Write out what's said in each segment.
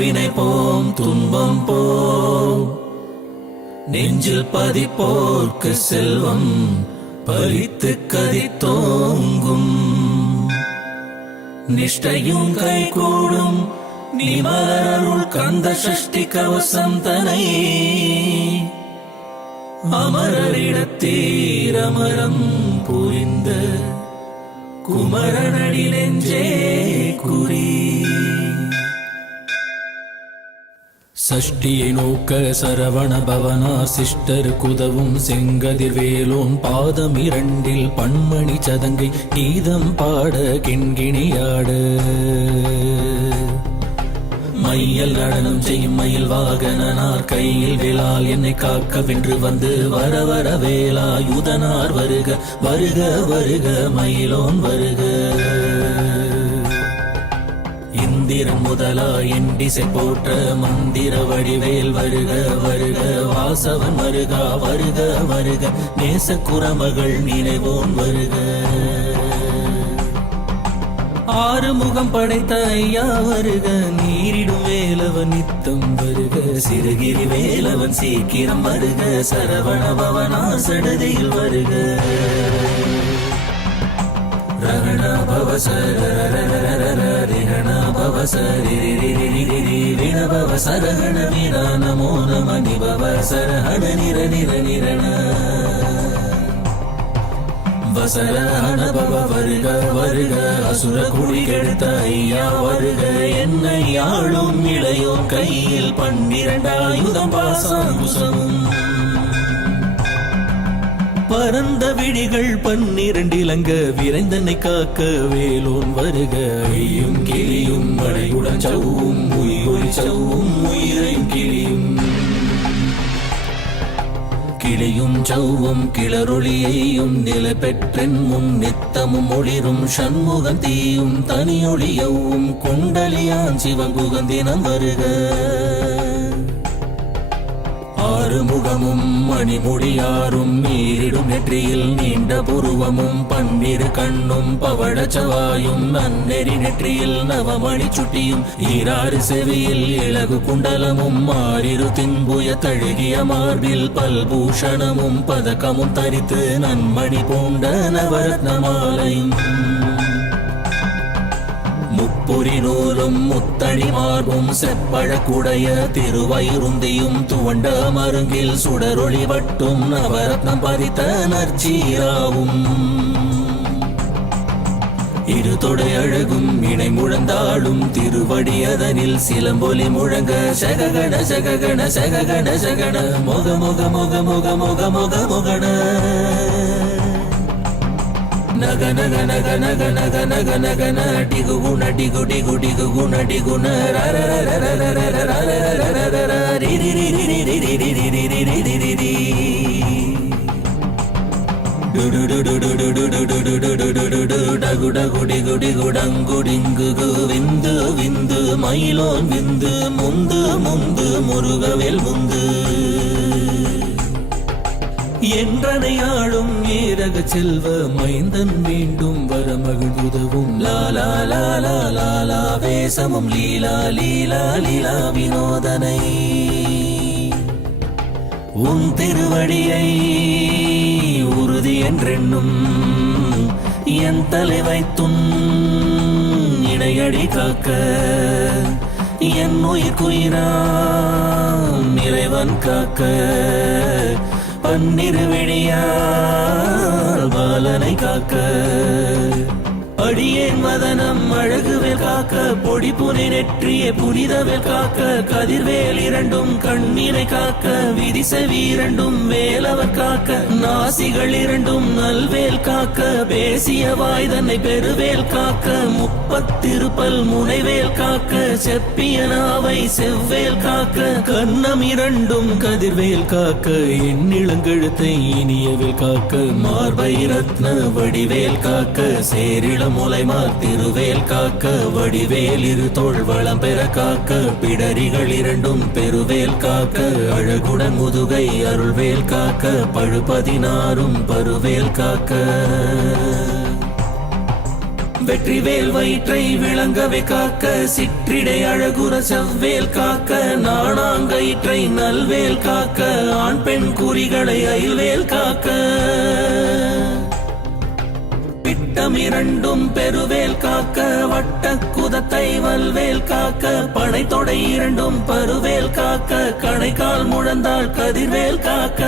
வினை போம் துன்பம் போம் நெஞ்சில் பதிப்போர்க்கு செல்வம் பறித்து கதித்தோங்கும் நிஷ்டையும் கைகூடும் நீ மலருள் கந்த சஷ்டி கவசம் தனை அமரரிடத்தீரமரம் புரிந்த குமரனடி நெஞ்சே குறி சஷ்டியை நோக்க சரவண பவனா சிஷ்டர் குதவும் செங்கதிர் வேலோன் பாதம் இரண்டில் பன்மணி சதங்கை கீதம் பாட கிண்கிணியாட மையல் நடனம் செய்யும் மயில் வாகனார் கையில் வேளால் என்னை காக்க வென்று வந்து வர வர வேலாயுதனார் வருக வருக வருக மயிலோன் வருக இந்திரன் முதலா எண்டிசை போற்ற மந்திர வடிவேல் வருக வருக வாசவன் வருக வருக வருக நேச குரமகள் நினைவோன் வருக ஆறுமுகம் படைத்த ஐயா வருக நீரிடும் வேலவன் நித்தம் வருக சிறுகிரி வேலவன் சீக்கிரம் வருக சரவண பவனா சடதியில் வருக ரகண பவசர ரிகண பவசரி ரிண பவசரகண வீர நமோ நம நிபவசரஹண நிர நிர நிரண வசரஹண பவ வருக வருக அசுர குடி கெடுத்த ஐயா வருக என்னை ஆளும் இளையோன் கையில் 12 ஆயுதம் பாசாங்குசமும் பரந்த விழிகள் 12 இலங்க விரைந்தனை காக்க வேலோன் வருக ஐயும் கிளியும் மழையுடன் சவ்வும் உயிரொலி சவ்வும் உயிரையும் கிளியும் கிளியும் சவ்வும் கிளரொளியையும் நில பெற்றென் முன் நித்தமும் ஒளிரும் சண்முகம் தீயும் தனியொளியவும் கொண்டலியான் சிவங்குகந்தினம் வருக ஆறுமுகமும் மணிமுடியாரும் நீரிடும் நெற்றியில் நீண்ட புருவமும் 12 கண்ணும் பவழச்சவாயும் நன்னெறி நெற்றியில் நவமணி சுட்டியும் ஈராறு செவியில் இலகு குண்டலமும் 6 தின்புய தழுகிய மார்பில் பல்பூஷணமும் பதக்கமும் தரித்து நன்மணி பூண்ட நவரத்ன மாலையும் முப்புரி நூலும் முத்தணி மார்பும் செப்பழக்குடைய திருவயிருந்தியும் துவண்ட மருங்கில் சுடரொளி வட்டும் நவரத்னம் பதித்த நற்சீராவும் இரு தொடை அழகும் இணை முழந்தாளும் திருவடியதனில் சிலம்பொலி முழங்க சககண சககண சககண சகண மொக மொக மொக மொக மொக மொக மொகண நக நக நக நக நக நக நக நடிகு குண டிகு டிகு டிகு குண டிகுண விந்து விந்து மயிலோன் விந்து முந்து முந்து முருகவேல் முந்து என்றனையாளும் ஏரக செல்வ மைந்தன் மீண்டும் வர மகிழ்வுதவும் லாலா லாலா லாலா வேசமும் லீலா லீலா லீலா வினோதனை உன் திருவடியை உறுதி என்றென்னும் என் தலை வைத்தும் இணையடி காக்க என் உயிர்க்குயிராம் இறைவன் காக்க 12 விழியால் பாலனை காக்க அடியேன் மதனம் அழகுவேல் காக்க பொடி புனை நெற்றிய புனிதவேல் காக்க கதிர்வேல் 2 கண்ணீரை காக்க விதிசெவி 2 வேலவர் காக்க நாசிகள் 2 நல்வேல் காக்க பேசிய வாய்தன்னை பெருவேல் காக்க 30 திருப்பல் முனைவேல் காக்க செப்பிய நாவை செவ்வேல் காக்க கண்ணம் 2 கதிர்வேல் காக்க எண்ணிளங்கழுத்தை இனியவேல் காக்க மார்பை ரத்ன வடிவேல் காக்க சேரிளம் முலைமார் திருவேல் காக்க வடிவேல் 2 தோள் வளம் பெற காக்க பிடரிகள் 2 பெருவேல் காக்க அழகுடன் முதுகை அருள்வேல் காக்க பழு 16 பருவேல் காக்க வெற்றிவேல் வயிற்றை விளங்கவே காக்க சிற்றிடை அழகுற செவ்வேல் காக்க நாணாங்கயிற்றை நல்வேல் காக்க ஆண் பெண் குறிகளை அயில்வேல் காக்க பிட்டம் இரண்டும் பெருவேல் காக்க வட்ட குதத்தை வல்வேல் காக்க படைத்தொடை இரண்டும் பருவேல் காக்க கணைக்கால் முழந்தாள் கதிர்வேல் காக்க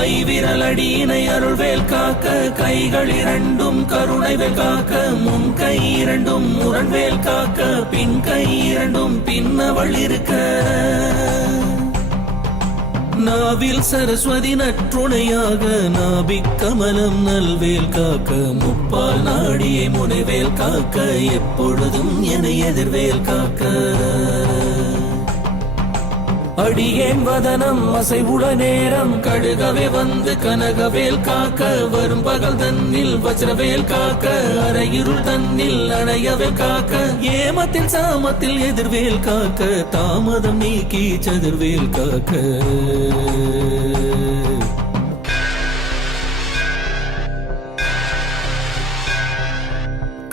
ஐவிரலடியினை அருள்வேல் காக்க கைகள் இரண்டும் கருணைவேல் காக்க முன் கை இரண்டும் முரண்வேல் காக்க பின் கை இரண்டும் பின்னவள் இருக்க நாவில் சரஸ்வதி நற்றுணையாக நாபிக் கமலம் நல்வேல் காக்க முப்பால் நாடியே முனைவேல் காக்க எப்பொழுதும் என எதிர்வேல் காக்க அடியேன் வதனம் அசைவுட நேரம் கழுகவே வந்து கனகவேல் காக்க வரும் பகல் தன்னில் வஜ்ரவேல் காக்க அரையிருள் தன்னில் அணையவேல் காக்க ஏமத்தில் சாமத்தில் எதிர்வேல் காக்க தாமதம் நீக்கி சதுர்வேல் காக்க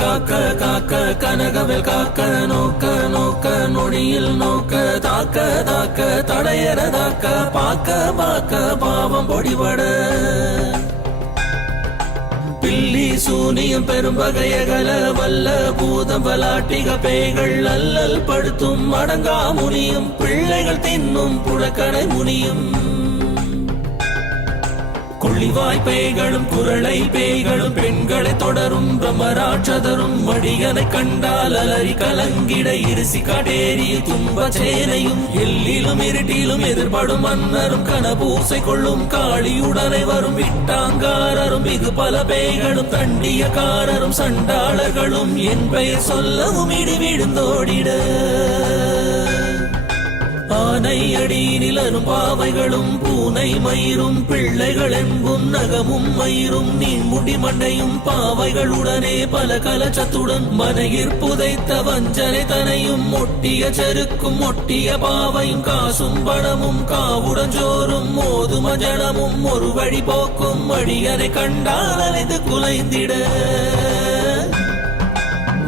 காக்க காக்க கனகவேல் காக்க நோக்க நோக்க நொடியில் நோக்க தாக்க தாக்க தடையற தாக்க பாக்க பாக்க பாவம் பொடிபட பில்லி சூனியம் பெரும் வகையகல வல்ல பூதம் பலாட்டிக பேய்கள் அல்லல் படுத்தும் அடங்கா முனியும் பிள்ளைகள் தின்னும் புழக்கடை முனியும் கொள்ளிவாய் பேய்களும் குரளை பேய்களும் பெண்களை தொடரும் பிரம்மராட்சதரும் மடியனை கண்டால் அலறி கலங்கிட இருசி காடேறி துன்ப சேனையும் எல்லிலும் இருட்டிலும் எதிர்படும் மன்னரும் கனபூசை கொள்ளும் காளியுடனை வரும் விட்டாங்காரரும் இது பல பேய்களும் தண்டியக்காரரும் சண்டாளர்களும் என் பெயர் சொல்லவும் இடி விழுந்தோடிட ஆனை அடியினிலரும் பாவைகளும் பூனை மயிரும் பிள்ளைகள் என்பும் நகமும் மயிரும் நீன்முடி மண்டையும் பாவைகளுடனே பல கலச்சத்துடன் மனையிற் புதைத்த வஞ்சனை தனையும் ஒட்டிய செருக்கும் ஒட்டிய பாவையும் காசும் பணமும் காவுடன் ஜோறும் மோதும ஜனமும் ஒரு வழி போக்கும் அடியனை கண்டால் அலைந்து குலைந்திட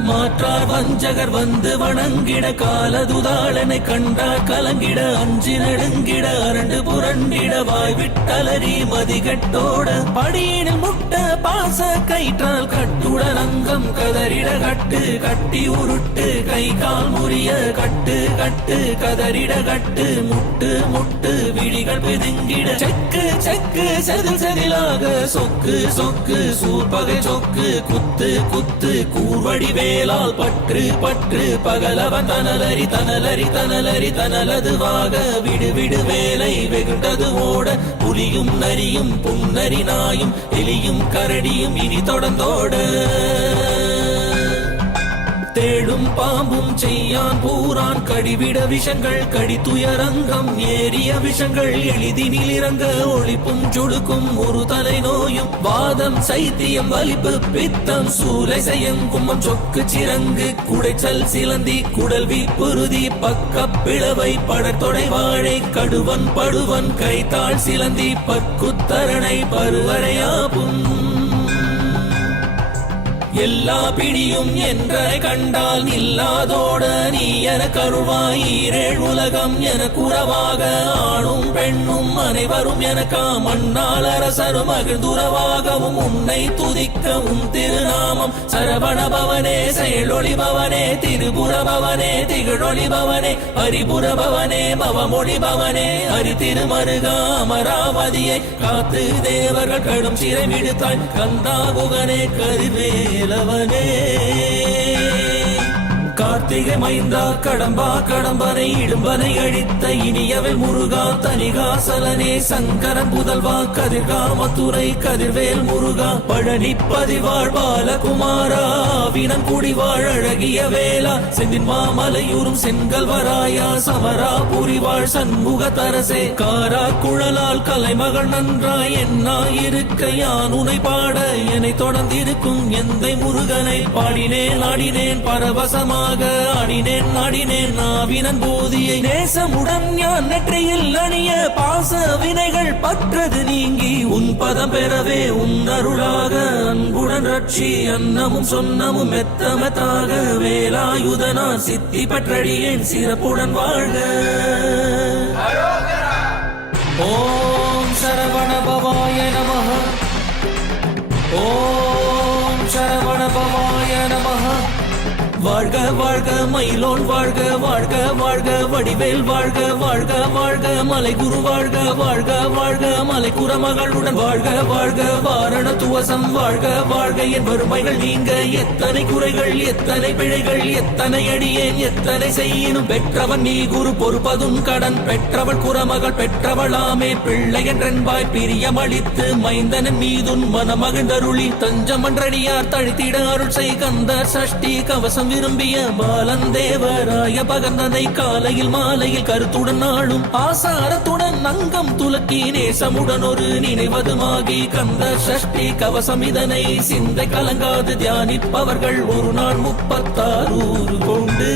மாற்றார் வஞ்சகர் வந்து வணங்கிட காலதுதாளனை கண்டார் கலங்கிட அஞ்சி நடுங்கிட அரண்டு புரண்டிட வாய் விட்டலறி மதிகட்டோட படியினில் முட்ட பாச கயிற்றால் கட்டுடன் அங்கம் கதறிட கட்டு கட்டி உருட்டு கை கால் முறிய கட்டு கட்டு கதறிட கட்டு முட்டு முட்டு விழிகள் பிதுங்கிட செக்கு செக்கு செதில் செதிலாக சொக்கு சொக்கு சூர்பகை சொக்கு குத்து குத்து கூர்வடி வேலால் பற்று பற்று பகலவன் தனலரி தனலரி தனலரி தனலதுவாக விடு விடு வேலை வெகுண்டது ஓட புலியும் நரியும் புன்னரி நாயும் எலியும் கரடியும் இனி தொடர்ந்தோட தேடும் பாம்பும் செய்யான் பூரான் கடிவிட விஷங்கள் கடித்துயரங்கம் ஏறிய விஷங்கள் எளிதினில் இறங்க ஒளிப்பும் சுடுக்கும் ஒரு தலை நோயும் வாதம் சைத்தியம் வலிப்பு பித்தம் சூலை செய்யும் கும்மம் சொக்கு சிறங்கு குடைச்சல் சிலந்தி குடல்வி புருதி பக்க பிளவை படத்தொடை வாழை கடுவன் படுவன் கைத்தாள் சிலந்தி பற்குத்தரணை பருவரையாப்பும் எல்லா பிடியும் என்ற கண்டால் நில்லாதோட நீ என கருள்வாய் ஈரேழ் உலகம் என குறவாக ஆணும் பெண்ணும் அனைவரும் எனக்கா மண்ணால் அரசரும் மகிழ்ந்துறவாகவும் உன்னை துதிக்க உன் திருநாமம் சரவணபவனே செயலொளிபவனே திருபுரபவனே திகழொளிபவனே ஹரிபுரபவனே பவமொழிபவனே ஹரி திருமருகா அமராவதியை காத்து தேவர்கள் கடும் சிறை விடுத்தாய் கந்தாகுகனே கதிர்வேலவனே கார்த்திகை மைந்தா கடம்பா கடம்பனை இடும்பனை அழித்த இனியவள் முருகா தனிகாசலனே சங்கரன் புதல்வா கதிர்காமத்துறை கதிர்வேல் முருகா பழனி பதிவாழ் பாலகுமாரா வினன் குடிவாழ் அழகிய வேலா செந்தின் மாமலையூரும் செங்கல்வராயா சமரா புரிவாழ் சண்முக தரசே காரா குழலால் கலைமகள் நன்றாய் என்னாயிருக்க யான் உனை பாட என்னை தொடர்ந்திருக்கும் எந்தை முருகனை பாடினேன் ஆடினேன் பரவசமா ஆடினேன் ஆடினேன் நாவினன் போதியை நேசமுடன் ஞான் நெற்றியில் அணிய பாச வினைகள் பற்றது நீங்கி உன் பதம் பெறவே உன் அருளாக அன்புடன் ரட்சி அன்னமும் சொன்னமும் மெத்தமெத்தாக வேலாயுதனா சித்தி பற்றடியேன் சிறப்புடன் வாழ்க. ஓம் சரவண பவாய நமஹ. ஓம் சரவண பவாய நமஹ. வாழ்க வாழ்க மயிலோன் வாழ்க வாழ்க வாழ்க வடிவேல் வாழ்க வாழ்க வாழ்க மலை குரு வாழ்க வாழ்க வாழ்க மலை குரமகளுடன் வாழ்க வாழ்க வாரண துவசம் வாழ்க வாழ்க என் வறுமைகள் நீங்க எத்தனை குறைகள் எத்தனை பிழைகள் எத்தனை அடியேன் எத்தனை செய்யினும் பெற்றவன் நீ குரு பொறுப்பதும் கடன் பெற்றவள் குரமகள் பெற்றவளாமே பிள்ளை என்றென்பாய் பிரியமளித்து மைந்தனின் மீதுன் மனமகிழ்ந்தருளி தஞ்சமன்றடியார் தழித்திட அருள் செய் கந்தர் சஷ்டி கவசம் விரும்பிய பாலன் தேவராய பகர்ந்ததை காலையில் மாலையில் கருத்துடன் நாளும் ஆசாரத்துடன் அங்கம் துலக்கி நேசமுடன் ஒரு நினைவதுமாகி கந்த சஷ்டி கவசம் இதனை சிந்தை கலங்காது தியானிப்பவர்கள் ஒரு நாள் 36 கொண்டு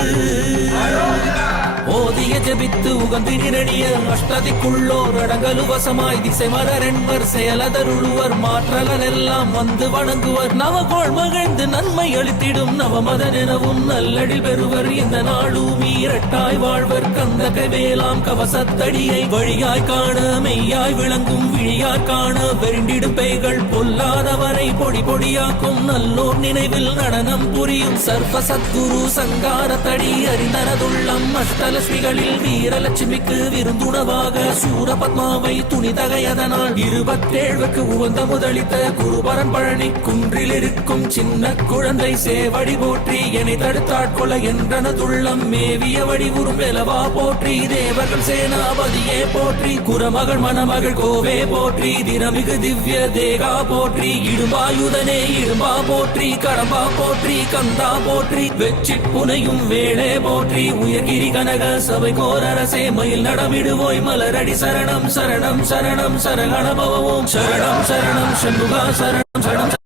ஓதிய ஜபித்து உகந்து நிரடிய அஷ்டதிக்குள்ளோர் அடங்கலுவசமாய் திசை மலரென்பர் செயலதருளுவர் மாற்றலன் எல்லாம் வந்து வணங்குவர் நவகோள் மகிழ்ந்து நன்மை அளித்திடும் நவமதன் எனவும் நல்லடில் பெறுவர் இந்த நாளும் இரட்டாய் வாழ்வர் கந்த கைவேலாம் கவசத்தடியை வழியாய் காண மெய்யாய் விளங்கும் விழியாய் காண வெறிண்டிடும் பேய்கள் பொல்லாதவரை பொடி பொடியாக்கும் நல்லோர் நினைவில் நடனம் புரியும் சர்வ சத்குரு சங்காரத்தடி அறிந்தனதுள்ளம் அஷ்டலட்சுமிகளில் வீரலட்சுமிக்கு விருந்துணவாக சூரபத்மாவை துணிதகையதனால் 27க்கு உவந்த முதலித்த குருபரன் பழனி குன்றில் இருக்கும் சின்ன குழந்தை சேவடி போற்றி என்னை தடுத்தாட்கொள்ள என்றனதுள்ளம் மேவிய வடிவுறும் வெலவா போற்றி தேவர்கள் சேனாபதியே போற்றி குரமகள் மணமகள் கோவே போற்றி தினமிகு திவ்ய தேகா போற்றி இடும்பாயுதனே இடும்பா போற்றி கடம்பா போற்றி கந்தா போற்றி வெற்றி புனையும் வேளே போற்றி உயர்கிரி கனக சபை கோரரசே மயில் நடமிடுவோய் மலரடி சரணம் சரணம் சரணம் சரகண பவவோம் சரணம் சரணம் சண்முகா சரணம் சரணம்